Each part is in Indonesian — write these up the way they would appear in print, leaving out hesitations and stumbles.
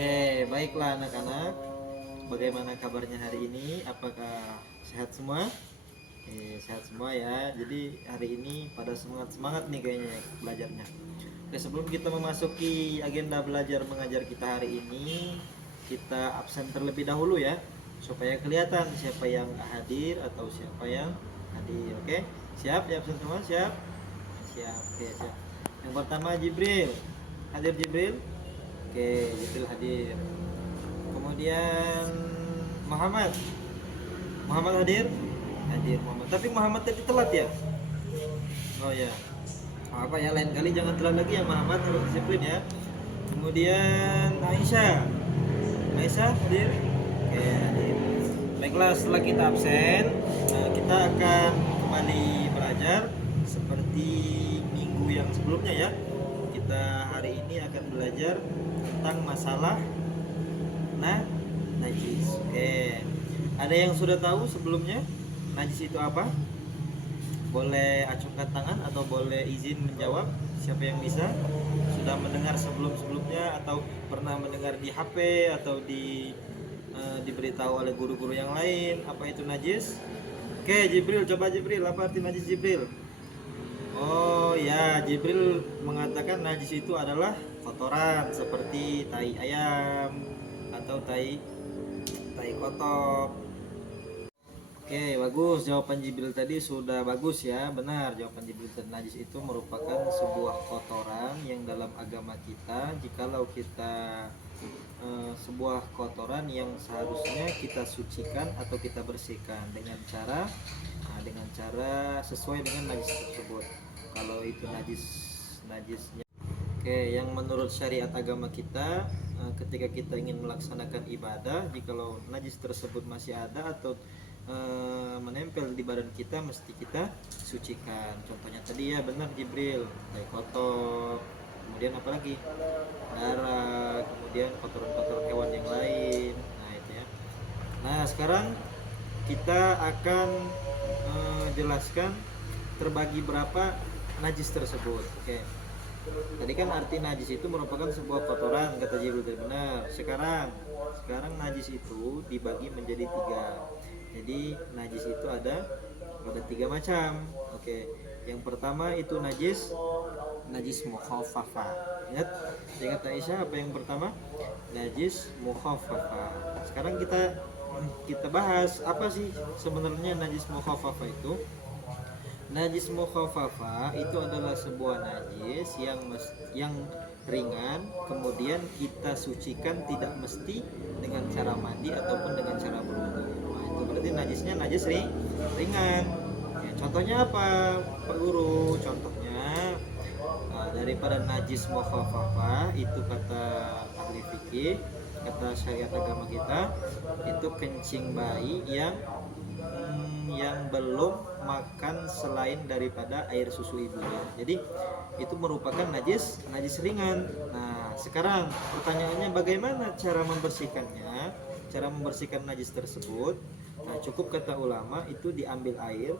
Oke, baiklah anak-anak. Bagaimana kabarnya hari ini? Apakah sehat semua? Sehat semua ya. Jadi hari ini pada semangat-semangat nih kayaknya belajarnya. Oke, sebelum kita memasuki agenda belajar mengajar kita hari ini, kita absen terlebih dahulu ya, supaya kelihatan siapa yang hadir atau siapa yang hadir. Oke, siap ya absen semua? Siap? Siap. Oke, siap. Yang pertama Jibril. Hadir Jibril? Oke, Jibril hadir. Kemudian Muhammad. Muhammad hadir? Hadir Muhammad. Tapi Muhammad tadi telat ya? Oh ya. Apa ya, lain kali jangan telat lagi ya Muhammad, harus disiplin ya. Kemudian Aisyah. Aisyah hadir? Oke, hadir. Baiklah, setelah kita absen, kita akan kembali belajar seperti minggu yang sebelumnya ya. Kita hari ini akan belajar tentang masalah najis. Oke. Ada yang sudah tahu sebelumnya najis itu apa? Boleh acungkan tangan atau boleh izin menjawab. Siapa yang bisa? Sudah mendengar sebelum-sebelumnya atau pernah mendengar di HP atau diberitahu oleh guru-guru yang lain apa itu najis? Oke, Jibril, coba Jibril, apa arti najis Jibril? Oh ya, Jibril mengatakan najis itu adalah kotoran seperti tai ayam atau tai kotok. Oke, bagus, jawaban Jibril tadi sudah bagus ya. Benar, jawaban Jibril tadi, najis itu merupakan sebuah kotoran yang dalam agama kita, jikalau kita sebuah kotoran yang seharusnya kita sucikan atau kita bersihkan dengan cara sesuai dengan najis tersebut. Kalau itu najisnya, oke, yang menurut syariat agama kita, ketika kita ingin melaksanakan ibadah, jikalau najis tersebut masih ada atau menempel di badan kita, mesti kita sucikan. Contohnya tadi ya, benar Jibril, tai kotor, kemudian apalagi darah, kemudian kotoran-kotoran hewan yang lain. Nah itu ya. Nah sekarang kita akan jelaskan terbagi berapa najis tersebut. Oke. Tadi kan arti najis itu merupakan sebuah kotoran, kata Jibril tadi, benar. Sekarang najis itu dibagi menjadi 3. Jadi najis itu ada 3 macam. Oke. Yang pertama itu najis mukhaffafah. Ingat Aisyah apa yang pertama? Najis mukhaffafah. Sekarang kita bahas apa sih sebenarnya najis mukhaffafah itu. Najis mukhaffafah itu adalah sebuah najis yang ringan, kemudian kita sucikan tidak mesti dengan cara mandi ataupun dengan cara berwudu. Nah, itu berarti najisnya najis ringan. Ya, contohnya apa, Pak Guru? Contohnya daripada najis mukhaffafah itu kata ahli fikih, kata syariat agama kita, itu kencing bayi yang belum makan selain daripada air susu ibunya. Jadi itu merupakan najis ringan. Nah, sekarang pertanyaannya bagaimana cara membersihkannya? Cara membersihkan najis tersebut, nah cukup kata ulama itu diambil air,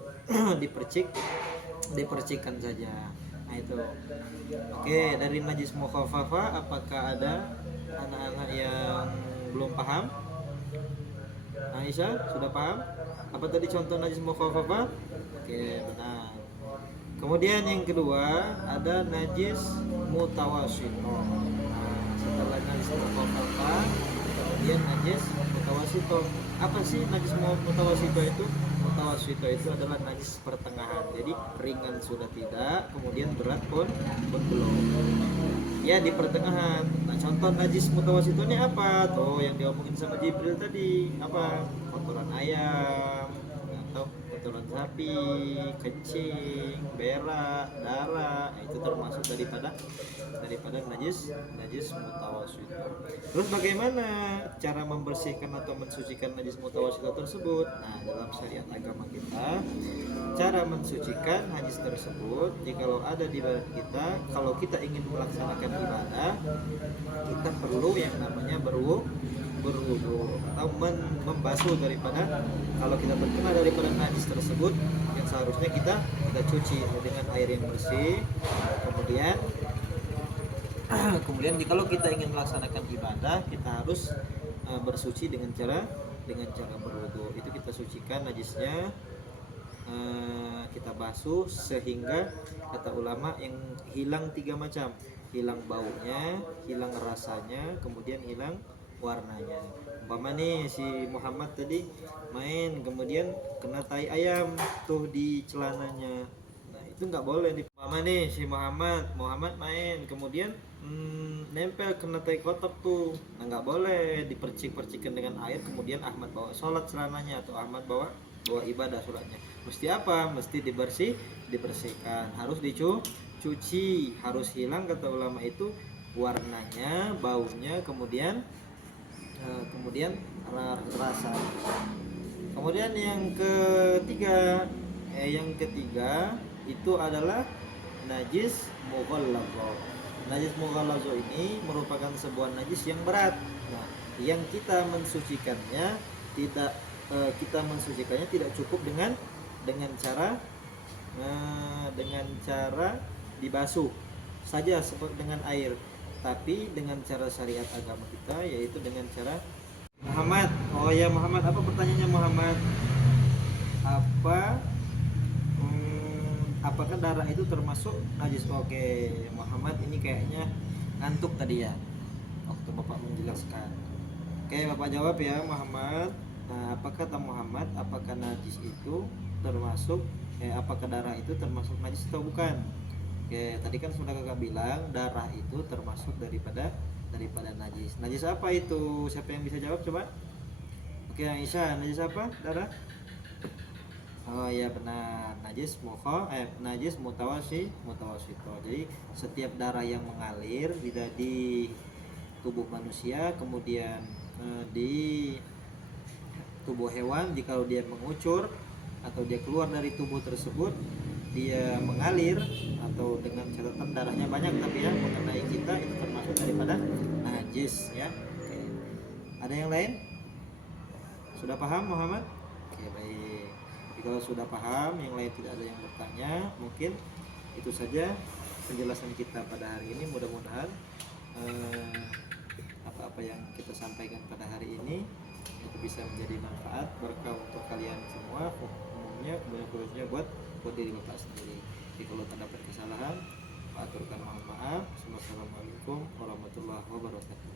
dipercikkan saja. Nah itu. Oke, dari najis mukhaffafah apakah ada anak-anak yang belum paham? Aisyah sudah paham? Apa tadi contoh najis mukhaffafah? Oke, benar. Kemudian yang kedua ada najis mutawassithah. Nah, setelah najis mukhaffafah, kemudian najis mutawassithah. Apa sih najis mutawassithah itu? Mutawassithah itu adalah najis pertengahan. Jadi ringan sudah tidak, kemudian berat pun belum. Ya, di pertengahan. Nah, contoh najis mutawassithah ini apa? Tuh yang diomongin sama Jibril tadi, apa? Kotoran ayam atau kotoran sapi, kencing, berak, darah. Nah, itu termasuk daripada najis mutawassithah. Terus bagaimana cara membersihkan atau mensucikan najis mutawassithah tersebut? Nah, dalam syariat agama kita, cara mensucikan najis tersebut, jikalau ada di badan kita, kalau kita ingin melaksanakan ibadah, kita perlu yang namanya berwudu atau membasuh daripada, kalau kita terkena daripada najis tersebut, yang seharusnya kita cuci dengan air yang bersih, kemudian Kemudian kalau kita ingin melaksanakan ibadah, kita harus bersuci dengan cara berwudu. Itu kita sucikan najisnya, kita basuh sehingga kata ulama yang hilang 3 macam: hilang baunya, hilang rasanya, kemudian hilang warnanya. Umpama nih si Muhammad tadi main, kemudian kena tai ayam tuh di celananya, nah itu nggak boleh. Di umpama nih si Muhammad main, kemudian nempel kena tai kotok tuh, nah nggak boleh dipercik-percikan dengan air kemudian Ahmad bawa sholat celananya, atau Ahmad bawa ibadah sholatnya. Mesti apa? Mesti dibersihkan, harus dicuci, harus hilang kata ulama itu warnanya, baunya, kemudian rasa. Kemudian yang ketiga itu adalah najis mughalladho. Najis mughalladho ini merupakan sebuah najis yang berat. Nah, yang kita mensucikannya tidak cukup dengan cara dibasuh saja seperti dengan air, tapi dengan cara syariat agama kita, yaitu dengan cara Muhammad. Oh ya Muhammad, apa pertanyaannya Muhammad? Apakah darah itu termasuk najis? Oke, Muhammad ini kayaknya ngantuk tadi ya waktu Bapak menjelaskan. Oke, Bapak jawab ya Muhammad. Nah, apa kata Muhammad? Apakah najis itu termasuk apakah darah itu termasuk najis atau bukan? Oke, tadi kan sudah kakak bilang darah itu termasuk daripada najis. Najis apa itu? Siapa yang bisa jawab coba? Oke, Aisyah, najis apa? Darah? Oh ya benar, najis mutawasito. Jadi setiap darah yang mengalir di tubuh manusia, kemudian di tubuh hewan, jika dia mengucur atau dia keluar dari tubuh tersebut, dia mengalir atau dengan catatan darahnya banyak tapi ya mengenai kita, itu termasuk daripada najis ya. Oke. Ada yang lain? Sudah paham Muhammad? Oke, baik. Jadi kalau sudah paham, yang lain tidak ada yang bertanya, mungkin itu saja penjelasan kita pada hari ini. Mudah-mudahan apa-apa yang kita sampaikan pada hari ini itu bisa menjadi manfaat berkah untuk kalian semua, umumnya, kemudian khususnya buat diri Bapak sendiri. Jadi kalau terdapat kesalahan, Pak aturkan mohon maaf. Wassalamualaikum warahmatullahi wabarakatuh.